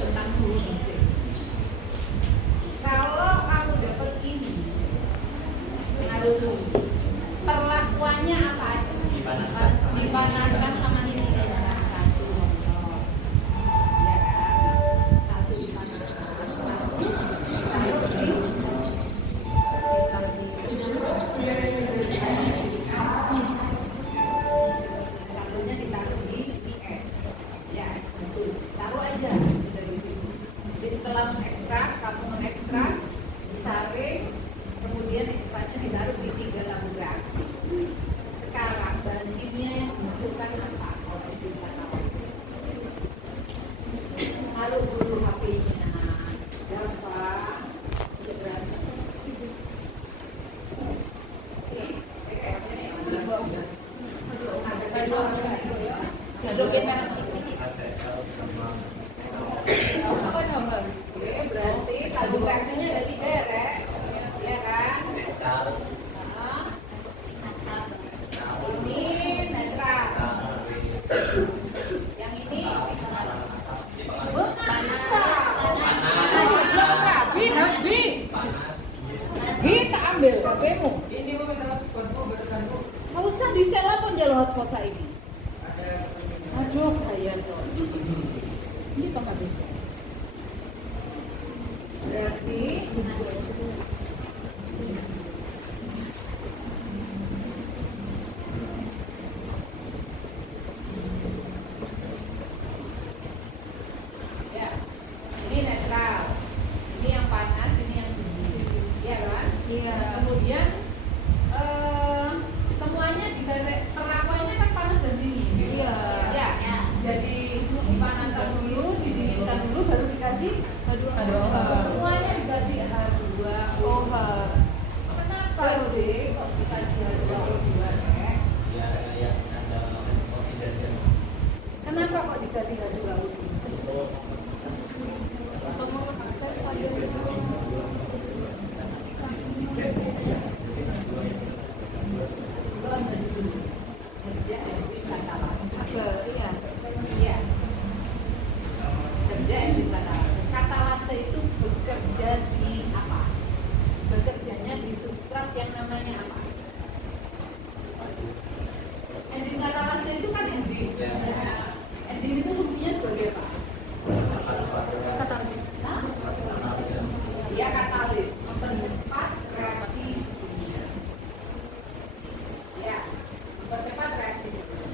tentang suhu mesin. Kalau kamu dapat ini pengaruh suhu, perlakuannya apa aja? Dipanaskan sama ini. Satu contoh, ya kan? Satu dipanaskan, satu ditaruh di satunya ditaruh di es. Ya, es batu. Taruh aja udah di situ. Jadi setelah mengekstrak, kamu mengekstrak, disaring, kemudian ekstraknya ditaruh di 3 tabung reaksi. Sekarang bahan kimia yang dimasukkan apa? Kalau enzim katalase. Taruh dulu HP-nya. Gampang. Jelas. Hidrogen peroksida. Oh, nomor. Oke, berarti tabung reaksinya ada 3 ya, Rek? Iya kan? Nah, ini netral. Yang ini panas. Kita ambil HP-mu. Nggak usah disewa pun jalur hotspot saya ini. Aduh, kayak tuh. Ini kok nggak bisa? Berarti ya, ini netral. Ini yang panas, ini yang dingin. Iya kan? Iya. Kemudian semuanya perlakuannya kan panas dan dingin. Iya. Ya. Jadi dipanaskan dulu, didinginkan dulu, baru dikasih H2O. semuanya dikasih H2O. Kenapa sih kok dikasih H2O2, Rek? Kenapa kok dikasih H2O2? Belum tentu. Kerja enzim katalase. Iya. Kerja enzim katalase. Katalase itu bekerja di apa? Bekerjanya di substrat yang namanya apa? Enzim katalase itu kan enzim. Enzim itu fungsinya sebagai apa? Hah? Ya, katalis, mempercepat reaksi kimia. Ya, mempercepat reaksi kimia.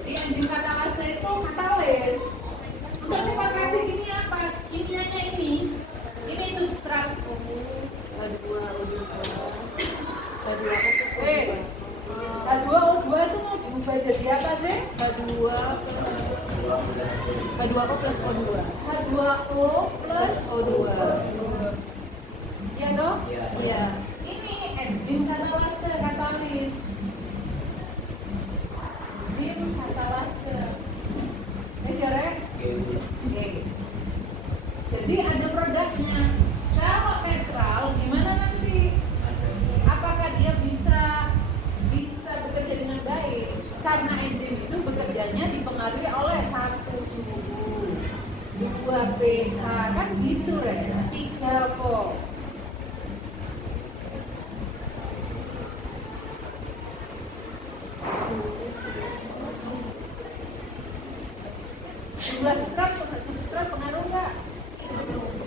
Jadi enzim katalase itu katalis. Mempercepat reaksi kimia apa? Kimianya ini substrat. H2O2 itu mau diubah jadi apa sih? H2O plus O2. H2O plus O2. Iya dong? Iya. Ini enzim katalase, katalis. Enzim katalase. Rek? Oke. Jadi ada produknya. Kalau netral gimana nanti? Apakah dia bisa bekerja dengan baik? Karena enzim itu bekerjanya dipengaruhi oleh 1 suhu, 2 pH, kan gitu, Rek. 3 kok. Jumlah substrat pengaruh nggak?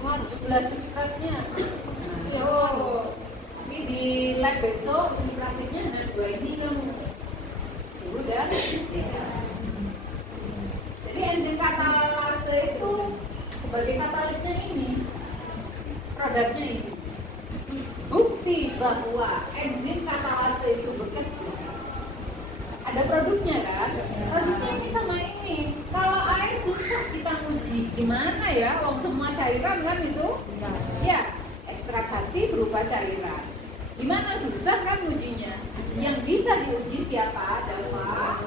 Jumlah substratnya. Oh, ini di lab besok uji praktiknya ada 2 ini kamu. Udah. Ya. Jadi enzim katalase itu sebagai katalisnya ini, produknya ini. Bukti bahwa enzim katalase itu bekerja. Ada produknya kan? Produknya ini sama ini. Kalau air susah kita uji, gimana ya? Wong semua cairan kan itu? Ya, ekstrak hati berupa cairan. Gimana susah kan ujinya? Yang bisa diuji siapa? Delta.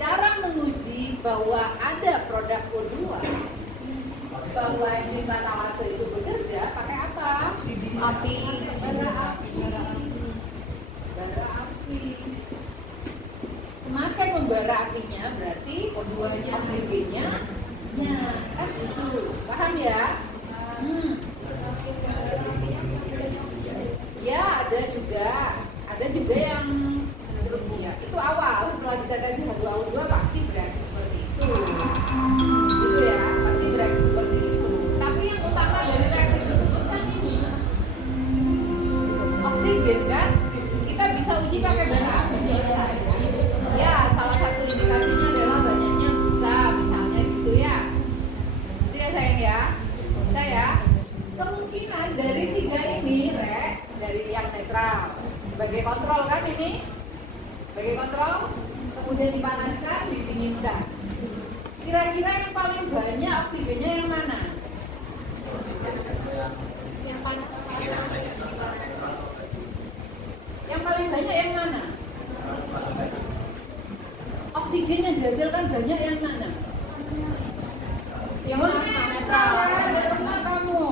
Cara menguji bahwa ada produk O2, bahwa enzim katalase itu bekerja pakai apa? Api. Bara api. Semakin membara apinya berarti O2-nya, oksigennya sebagai kontrol kan ini, sebagai kontrol, kemudian dipanaskan, didinginkan. Kira-kira yang paling banyak oksigennya yang mana? Yang panas. Yang paling banyak yang mana? Oksigen yang dihasilkan banyak yang mana? Yang mana? Tidak pernah kamu.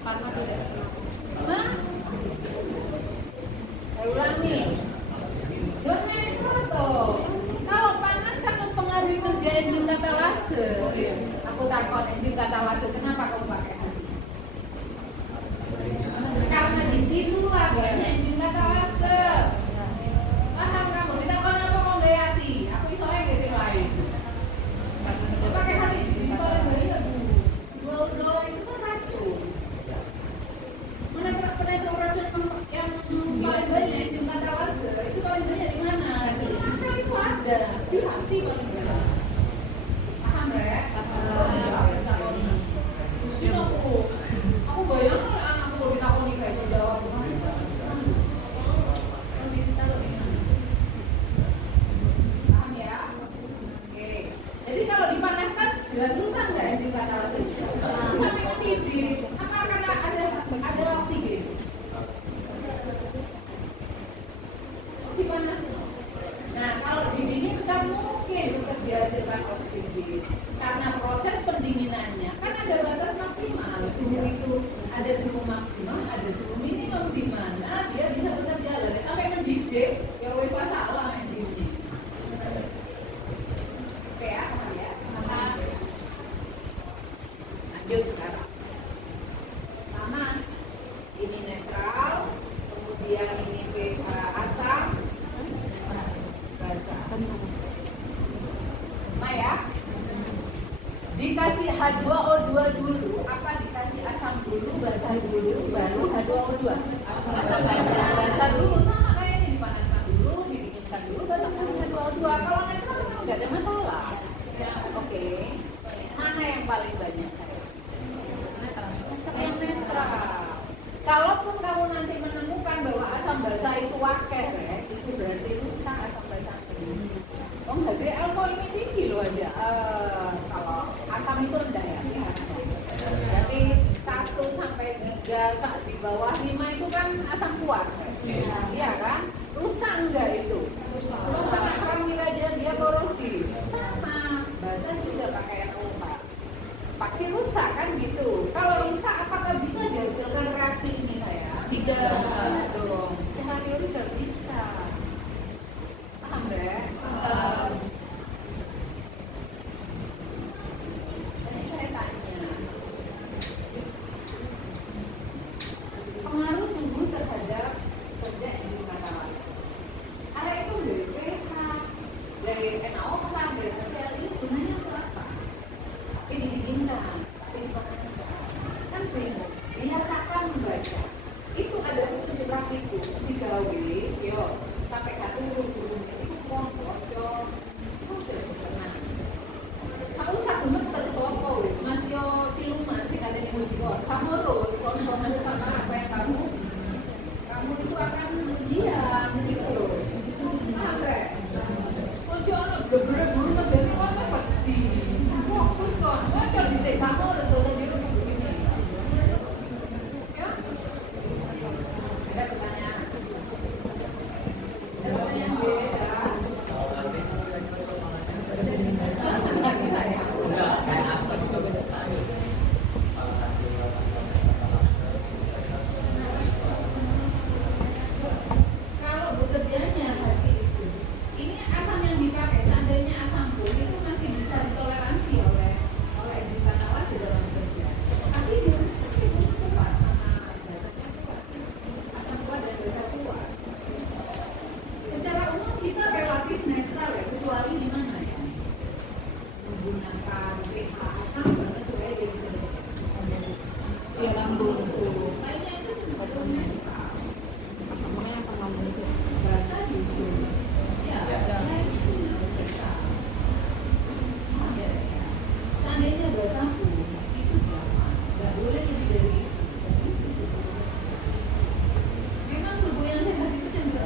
Karena tidak. Hah? Saya ulangi. Don't netral toh. Kalau panas kan mempengaruhi kerja enzim katalase. Aku takut enzim katalase. Kenapa kamu pakai? Karena disitulah banyak enzim katalase. Paham kamu? Ditakon apa kok nggak hati? Aku isonya gak sing lain. Ya pakai hati di sini paling banyak bu. Dua itu kan racun. Penetrol racun yang paling banyak enzim katalase itu paling banyak di mana? Asal itu ada di hati paling banyak. Paham Rek? Oh sudah, ditakon. Sini aku bayang kalau anakku ditakoni kayak sudah. Paham ya? Oke. Jadi kalau dipanaskan jelas susah nggak enzim katalase? Sampai mendidih. Apa karena ada oksigen? Dipanasin. Nah, kalau didinginkan mungkin untuk dihasilkan oksigen. Karena proses pendinginannya kan ada batas maksimal. Suhu itu ada suhu maksimum, ada suhu minimum di mana dia bisa bekerja. Lalu sampai mendidih, ya wes salah enzimnya. Oke ya, paham ya? Lanjut sekarang. Sama, ini netral, kemudian ini pH asam, basa. Nah ya, dikasih H2O2 dulu, apa dikasih asam dulu, basa dulu, baru H2O2. Basa dulu sama kayak ini, dipanaskan dulu, didinginkan dulu, baru H2O2. Kalau netral nggak ada masalah. Oke, mana yang paling banyak? Yang netral. Kalaupun kamu nanti menemukan bahwa asam basa itu wakil, itu berarti rusak asam basa. Oh nggak sih, kok ini tinggi loh aja. Kalau asam itu rendah ya, berarti 1 sampai 3 di bawah 5 itu kan asam kuat, iya kan? Rusak enggak itu? Belum pakai keramik aja dia korosi. Sama, basa juga pakai NO4. Pasti rusak kan gitu. Kalau rusak apakah bisa dihasilkan reaksi ini saya? Tidak dong. Secara teori tidak bisa. Paham deh? Tadi saya tanya pengaruh suhu terhadap kerja enzim katalase. Ada itu dari pH, dari NaOH, dari sel ini gunanya untuk apa? Ini didinginkan, ini dipanaskan. Kan bingung, biasakan membaca. Itu ada petunjuk praktikum digawe, yo, sampai gak turun-turunnya itu pocong. Itu udah sebenarnya. Kamu satu meter sopo wis, Mas yo siluman sih katanya mujiwan. Kamu harus kontrol sama apa yang kamu itu akan ujian gitu loh. Paham Rek? Ojo ono bener-bener guru Mas Dani kok Mas pasti fokus kon. Ojo dhisik kamu harus turun dulu begini. Ya? Ada pertanyaan? Ada pertanyaan beda? Enggak bisa ya? Kalau bekerjanya tadi itu, ini asam yang dipakai, seandainya asam pun itu masih bisa ditoleransi oleh enzim katalase dalam bekerja. Tapi di sini itu kuat sama dasarnya kuat, asam kuat dan dasar kuat. Secara umum kita relatif netral ya, kecuali di mana ya? Menggunakan pH asam bahkan supaya dia bisa Dia lambung. lainnya itu betul netral. Asamnya asam lambung itu. Basa justru ya, itu netral. Seandainya basa pun itu berapa? Nggak boleh lebih dari situ. Memang tubuh yang sehat itu cenderung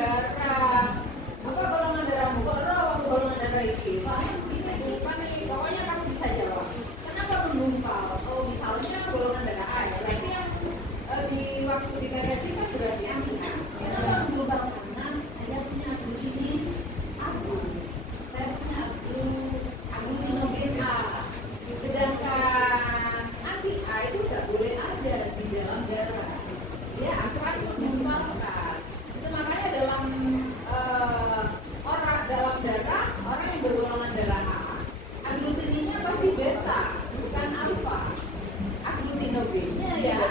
darah. Buka golongan darah, golongan darah itu. Soalnya begini bukan nih, pokoknya kamu bisa jawab. Kenapa menggumpal? Oh misalnya golongan darah A ya, berarti yang di waktu dikasih kan berarti anti kan? Kenapa menggumpal? Karena saya punya aglu ini, saya punya aglutinogen A. Sedangkan anti A itu nggak boleh ada di dalam darah. Dia akan menggumpalkan. Itu makanya dalam dalam darah orang yang bergolongan darah A, aglutinnya pasti beta, bukan alfa. Aglutinogennya ya A.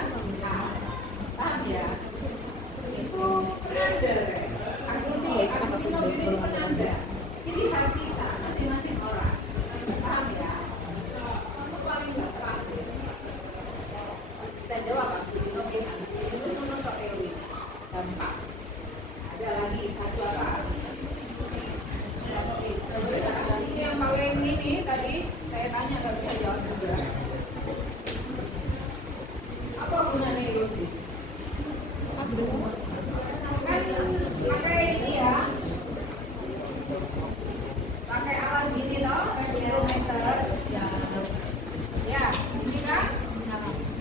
Paham ya? Itu penanda. Aglutinogen itu penanda. Jadi khas kita masing-masing orang. Paham ya? Itu paling nggak terakhir. Bisa jawab aglutinogen. Itu menurut teori. Gampang. Ada lagi satu apa? Yang paling ini tadi saya tanya kalau bisa jawab juga. Apa gunanya eosin? Kan pakai ini ya, pakai alat gini toh, respirometer. Ya, ini kan?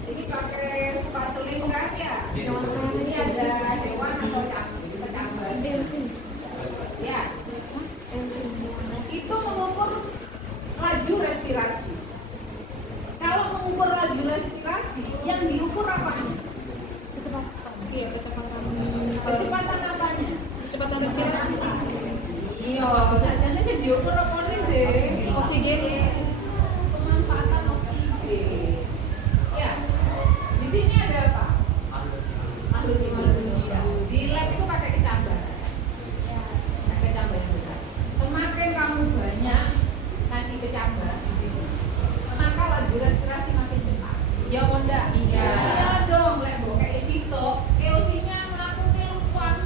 Ini pakai vaselin kan ya? Ini ada hewan atau kecambah. Ya. Itu mengukur laju respirasi. Kalau mengukur laju respirasi, yang diukur apanya? Kecepatan apanya? Kecepatan respirasi. Iya, sajane sih diukur apanya sih? Oksigen. Pemanfaatan oksigen. Ya. Di sini ada apa? Aglutinogen. Di lab itu pakai kecambah. Pakai kecambah yang besar. Semakin kamu banyak ngasih kecambah di sini, maka laju respirasi makin cepat. Ya Wanda? Iya dong, lek mbok kayak situ, eosinnya melakukan lupa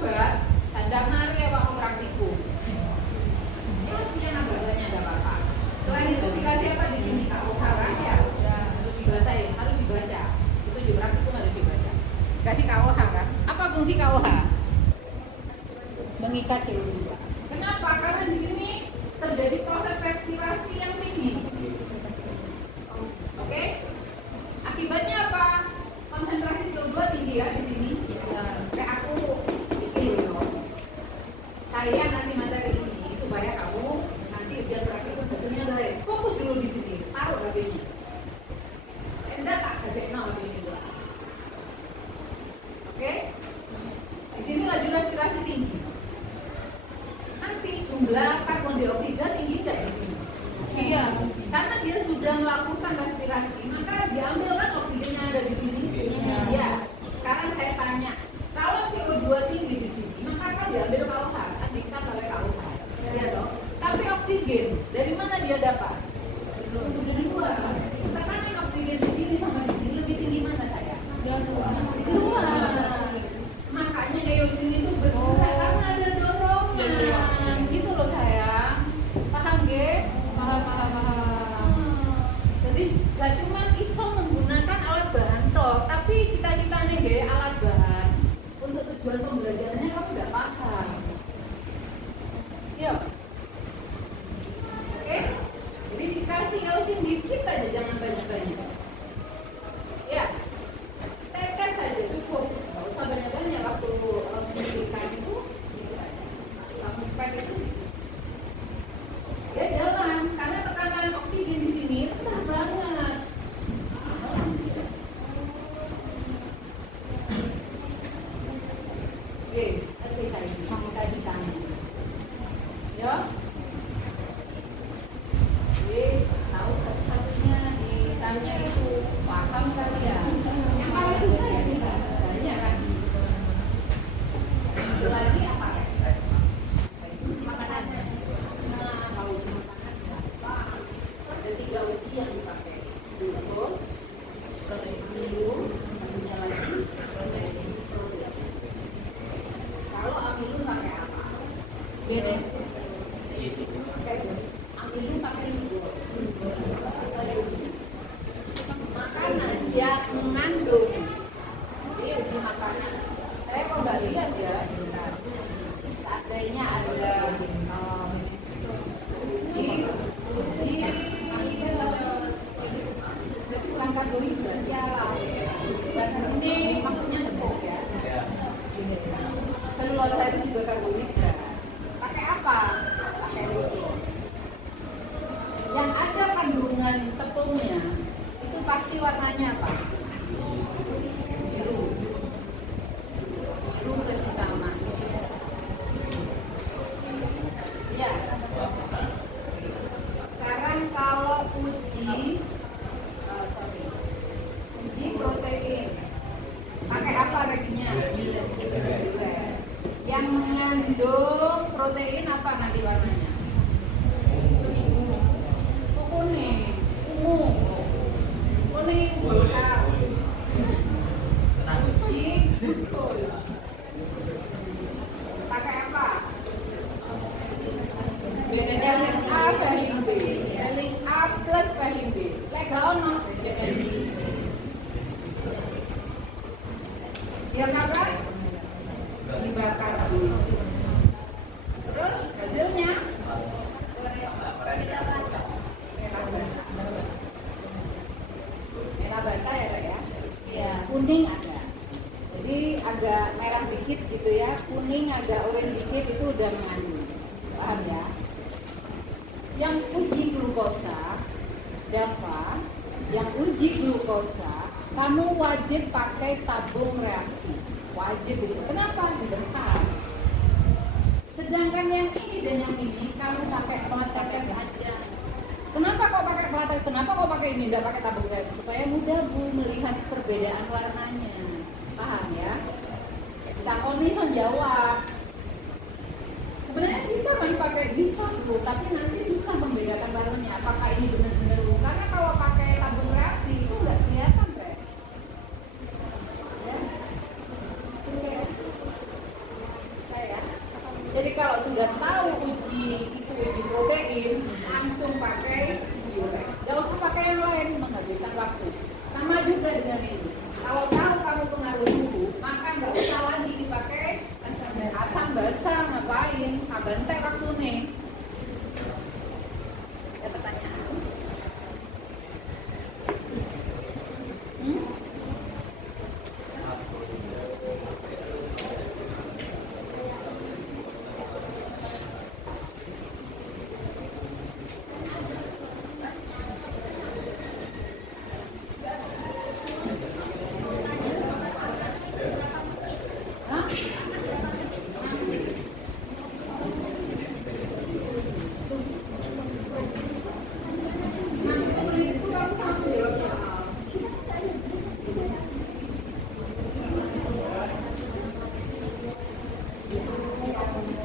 tanda mari ya Pak praktikum. Eosinnya agak banyak ada apa? Selain itu dikasih apa di sini KUH kan ya? Harus dibacain, harus dibaca. Itu juga praktikum harus dibaca. Kasih KUH kan? Apa fungsi KUH? Mengikat CO2. Kenapa? Karena di sini terjadi proses respirasi yang tinggi. Oke? Akibatnya apa? Konsentrasi CO2 tinggi ya di sini. Kayak aku ini loh. Saya ngasih materi ini supaya kamu nanti ujian praktikum hasilnya baik. Fokus dulu di sini. Taruh HP-nya. Enggak tak gadekno HP-nya gua. Oke? Di sini laju respirasi tinggi. Nanti jumlah karbon dioksida tinggi nggak di sini? Iya, karena dia sudah melakukan respirasi, maka diambil kan oksigen yang ada di sini. Iya. Sekarang saya tanya, kalau CO2 tinggi di sini, maka akan diambil KUH, kan diikat oleh KUH. Iya toh? Tapi oksigen dari mana dia dapat? Dari luar. Tekanan oksigen di sini sama di sini lebih tinggi mana saya? Di luar. Makanya eosin itu bergerak karena ada dorongan. Gitu loh sayang. Paham ge? Paham. Jadi gak cuma iso menggunakan alat bahan toh, tapi cita-citanya ge alat bahan untuk tujuan pembelajarannya kamu udah paham. Yuk. Oke? Jadi dikasih eosin dikit aja, jangan banyak-banyak. Ya. Tetes saja cukup. Gak usah banyak-banyak waktu menyuntikkan itu. Kamu spek itu. Ya jalan, karena tekanan oksigen di sini rendah banget. Oke, nanti tadi tanya. Ya. Oke, tahu satu-satunya ditanya itu paham kali ya. Yang paling susah ya nih, banyak kan. Itu lagi apa ya? Makanan. Nah, kalau makanan apa? Ada 3 uji yang dipakai. Glukos, amilum, satunya lagi protein. Kalau amilum pakai apa? Beda. Amilum pakai glucose. Makanan yang mengandung. Ini uji makanan. Saya kok nggak lihat ya sebentar. T-nya ada uji, bukan karbohidrat ya lah. Dan ini maksudnya tepung ya. Selulosa itu juga karbohidrat. Pakai apa? Pakai uji. Yang ada kandungan tepungnya itu pasti warnanya apa? Biru. Biru kehitaman. Ya. Sekarang kalau uji protein, pakai apa reginya? Yang mengandung protein apa nanti warnanya? Kuning, ungu, kuning, golkar. Uji glukos. Pakai apa? Valin A, valin B. Valin A plus valin B. Lega ono valin B. Ya apa? Dibakar dulu. Terus hasilnya merah bata ya Kak ya? Ya, kuning ada. Jadi agak merah dikit gitu ya, kuning agak oranye dikit itu udah mengandung. Paham ya? Yang uji glukosa, Dava, yang uji glukosa, kamu wajib pakai tabung reaksi. Wajib itu. Kenapa? Di depan. Sedangkan yang ini dan yang ini kamu pakai peletes aja. Kenapa kok pakai peletes? Kenapa kok pakai ini? Tidak pakai tabung reaksi supaya mudah Bu melihat perbedaan warnanya. Paham ya? Takoni sama jawab. Sebenarnya bisa kan pakai bisa Bu, tapi nanti susah membedakan warnanya. Apakah ini benar-benar Bu? Karena kalau pakai tabung reaksi itu nggak kelihatan, Bre. Ya? Saya. Jadi kalau sudah tahu uji itu uji protein, langsung pakai diurek. Nggak usah pakai yang lain, menghabiskan waktu. Sama juga dengan ini. Kalau tahu kamu pengaruh suhu, maka nggak usah lagi dipakai asam basah, ngapain? Abantek waktu nih. Ada pertanyaan?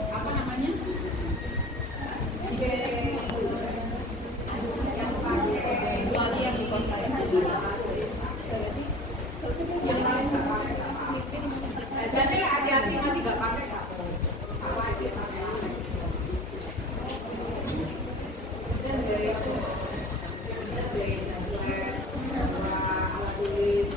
Apa namanya? Yang pakai kecuali yang glukosa yang yang lain nggak pakai. Jadi hati-hati masih nggak pakai nggak wajib pakai. Dan dari alat tulis.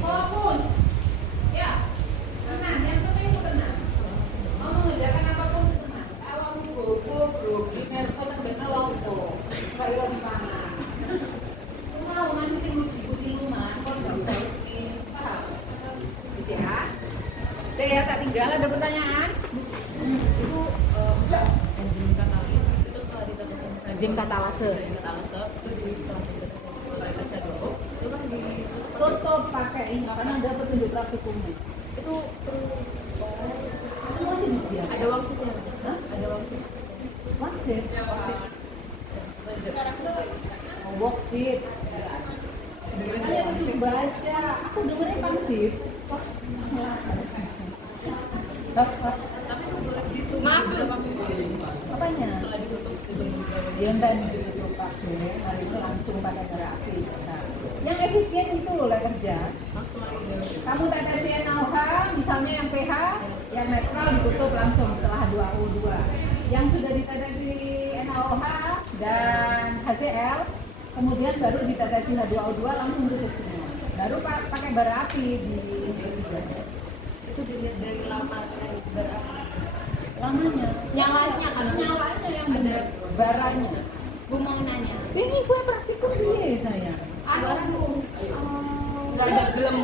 Fokus. Ya. Tenang, yang penting tenang. Mau mengerjakan apapun tenang. Awakmu gugup, grogi, nervous sampai kelompo. Enggak ira di mana. Mau masih sing uji rumah, kok enggak usah ini. Paham? Bisa ya? Deh ya, tak tinggal ada pertanyaan? Itu enggak. Enzim katalis itu setelah ditetesin Enzim katalase. terus setelah ditetesin dulu itu kan Tutup pakai ini karena ada petunjuk praktikumnya. Itu semuanya disediakan. ada wangsitnya. Hah? Ada wangsit. Wangsit. Woksit. Saya disuruh baca. Aku dengernya pangsit. Tapi harus ditutup. Maaf berapa Apanya? setelah ditutup itu Dia entah ditutup pakai, hari itu langsung pakai terapi. Nah, yang efisien itu boleh kerja. Langsung aja. Kamu tetesi NaOH, misalnya yang pH, yang netral ditutup langsung setelah H2O2. Yang sudah ditetesi NaOH dan HCl, kemudian baru ditetesi H2O2 langsung tutup semua. Baru pakai bara api di Itu dilihat dari lamanya berapi. lamanya. Nyalanya kan, Nyalanya yang benar, baranya. Bu mau nanya. Ini gue praktikum dia saya. Ada Bu. Nggak ada gelem.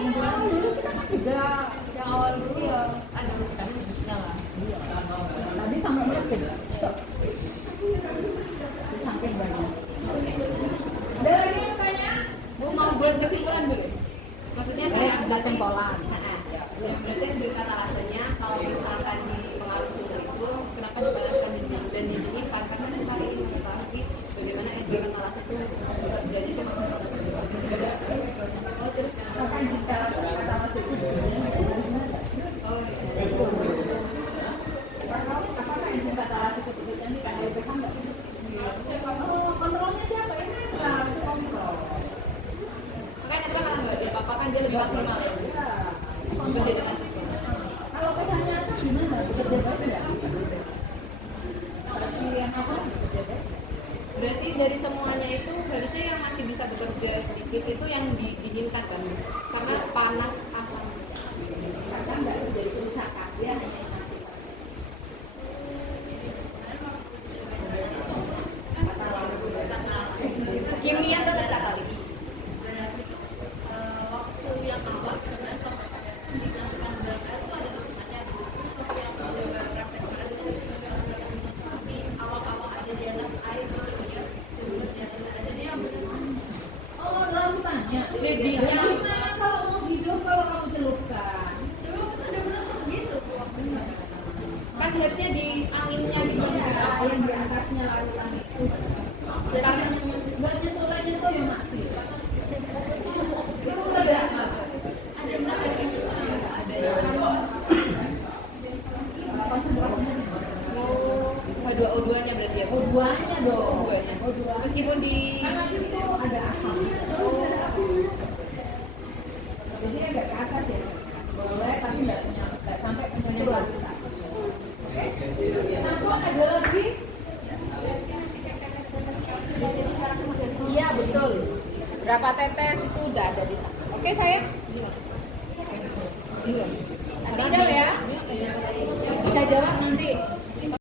Udah Yang awal dulu ya ada kan nyala. tadi sampai ngerti. Saking banyak. Ada lagi yang tanya? Bu mau buat kesimpulan dulu. Maksudnya Kesimpulan. Ya, berarti hasil katalasenya kalau misalkan di pengaruh suhu itu kenapa dipanaskan dan didinginkan karena kita ingin mengetahui bagaimana enzim katalase itu bekerjanya itu maksimal atau tidak. Oh terus Maka jika katalase itu harusnya ada. oh iya. Apakah enzim katalase itu bekerjanya kan LPH enggak? Oh, kontrolnya siapa? Ini netral, kontrol. Makanya netral kan nggak dia apa kan dia lebih maksimal ya. Bekerja dengan sesuatu. Kalau pH-nya asam gimana? Bekerja baik enggak? Kasih yang apa? Bekerja baik. Berarti dari semuanya itu harusnya yang masih bisa bekerja sedikit itu yang diinginkan kan? Karena panas asam. Karena enggak terjadi kerusakan, dia hanya yang mati. Kimia tetap katalis. Waktu yang awal dengan dimasukkan berapa itu ada tulisannya yang menjaga praktek berat itu di awal-awal ada di atas air gitu ya. Terus di atas air. Jadi yang Oh, lautannya. Baby. Ya, gimana kalau mau hidup kalau kamu celupkan? coba ada benar gitu waktunya. Kan harusnya di anginnya gitu Ya, yang di atasnya lautan itu. Karena Enggak nyentuh ya mati. Itu udah Ada berapa yang ada yang konsentrasinya di mana? oh H2O2-nya berarti ya. O2-nya dong. O2-nya. O2. Meskipun di Karena itu ada asam. Jadi agak ke atas ya. Boleh, tapi nggak sampai penyakit lautan. Oke. Tampon ada lagi? Iya betul. Berapa tetes itu udah ada di sana. Oke sayang. Nah, tinggal ya. Bisa jawab nanti.